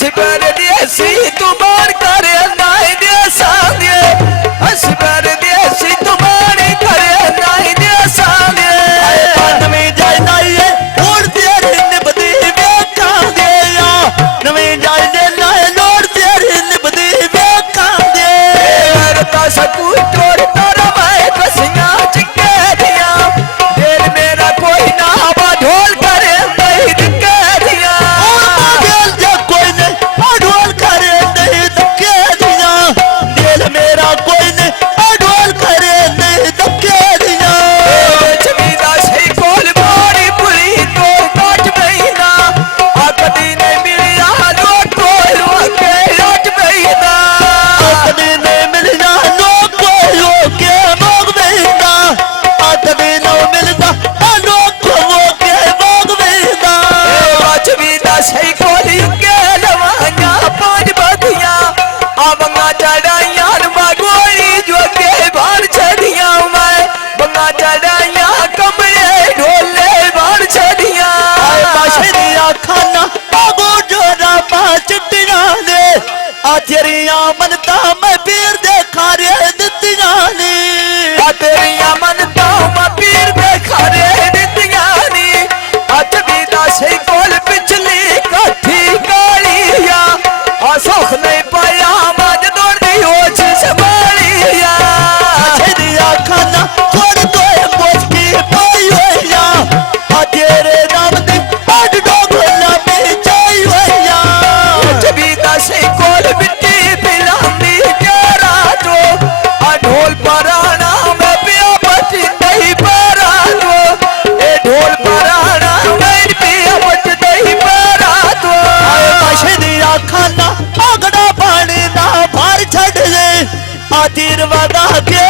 असबर देसी तुमार करे नाई दे सांगे असबर देसी तुमार करे नाई दे सांगे नवी जाय नाई लोड़ तेरी निभदी वेखां दे नवी जाय दे नाई लोड़ तेरी निभदी वेखां दे रता सकू तोड़ तारा मैं कसियां चिके दिया दिल मेरा कोई ना बा ढोल करे नहीं दिके दिया दिल जा कोई नहीं ढोल करे नहीं दिके दिया दिल मेरा कोई नहीं ढोल करे नहीं दिके दिया जमीदा सही कोल मारी पुरी तो काट बहिना आकदी ने मिलिया लोट कोल के लोट बहिना कभी नहीं मिलना लोग को के मोग बहिना कभी न मिलना लोग को के मोग बहिना जमीदा सही कोल के लवाया पांच बदिया आमंगा चढ़ाइया मागोली जो के बाहर छड़िया मैं बंगा चढ़ाइया कमरे ढोले बाहर छड़िया बाशरिया खाना बाबू जोरा चिट्टियां ने तेरिया मनता मैं पीर दे खारे दित्तियां ने तेरिया मनता मैं पीर दे खारे दित्तियां ने अज भी दासे कोल पिछली काठी कालिया आ सुख नहीं पाया मज दौड़दी होश संभालिया बाशरिया खाना थोड़ी तो मुश्की पाई होया तेरे नाम दी अड डोगला में चाई होया अज भी दासे कोल मिट्टी पिलांदी प्यारा तो आ ढोल पराना मैं पिया बच नहीं पारा तो ए ढोल पराना मैं पिया बच नहीं पारा तो बाशरिया खाना आगड़ा पानी ना भार छड़ दे आतीर वदा के